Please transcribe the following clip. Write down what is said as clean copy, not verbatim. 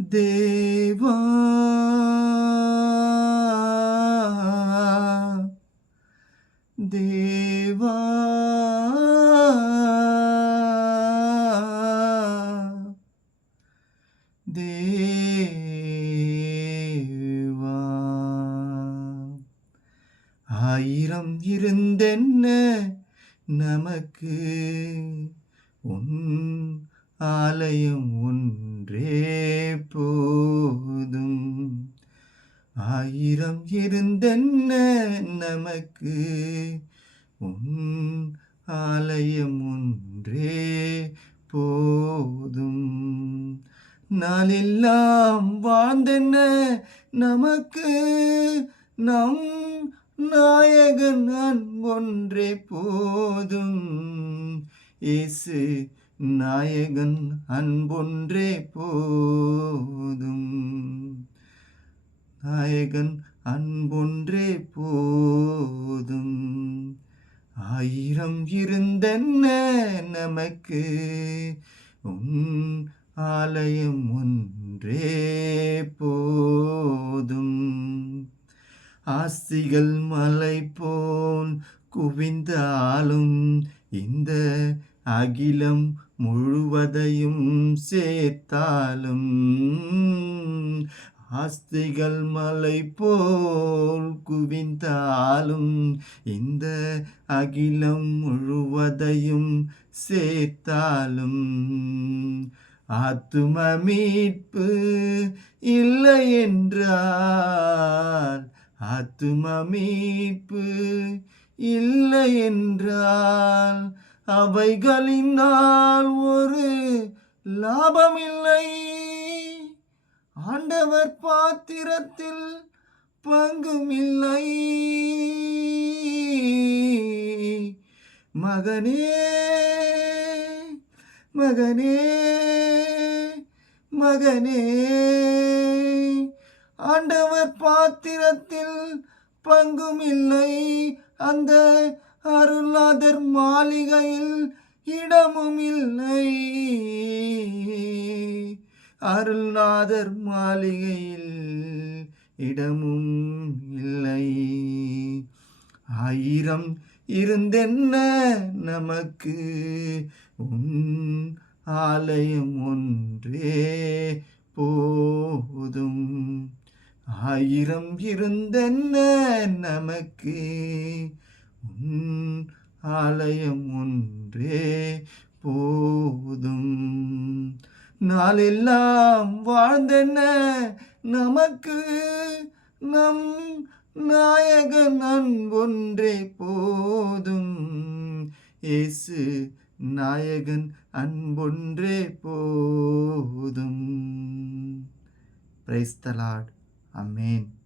தேவா தேவா தேவா ஆயிரம் இருந்தென்ன நமக்கு உன் ஆலயம் ஒன்றே போதும். ஆயிரம் இருந்தென்ன நமக்கு உன் ஆலயம் ஒன்றே போதும். நாளெல்லாம் வாழ்ந்தென்ன நமக்கு நம் நாயகன் அன்பொன்றே போதும். இயேசு நாயகன் அன்பொன்றே போதும். நாயகன் அன்பொன்றே போதும். ஆயிரம் இருந்தென்ன நமக்கு உன் ஆலயம் ஒன்றே போதும். ஆஸ்திகள் மலை போல் குவிந்தாலும் இந்த அகிலம் முழுவதையும் சேர்த்தாலும், ஆஸ்திகள் மலை போல் குவிந்தாலும் இந்த அகிலம் முழுவதையும் சேர்த்தாலும், ஆத்தும மீட்பு இல்லை என்றால், ஆத்தும மீட்பு இல்லை என்றால் அவைகளினால் ஒரு லாபமில்லை. ஆண்டவர் பாத்திரத்தில் பங்குமில்லை. மகனே மகனே மகனே, ஆண்டவர் பாத்திரத்தில் பங்குமில்லை. அந்த அருளாதர் மாளிகையில் இடமும் இல்லை. அருள்நாதர் மாளிகையில் இடமும் இல்லை. ஆயிரம் இருந்தென்ன நமக்கு உன் ஆலயம் ஒன்றே போதும். ஆயிரம் இருந்தென்ன நமக்கு உன் ஆலயம் ஒன்றே போதும். நாளெல்லாம் வாழ்ந்தென்ன நமக்கு நம் நாயகன் அன்பொன்றே போதும். இயேசு நாயகன் அன்பொன்றே போதும். Praise the Lord. ஆமென்.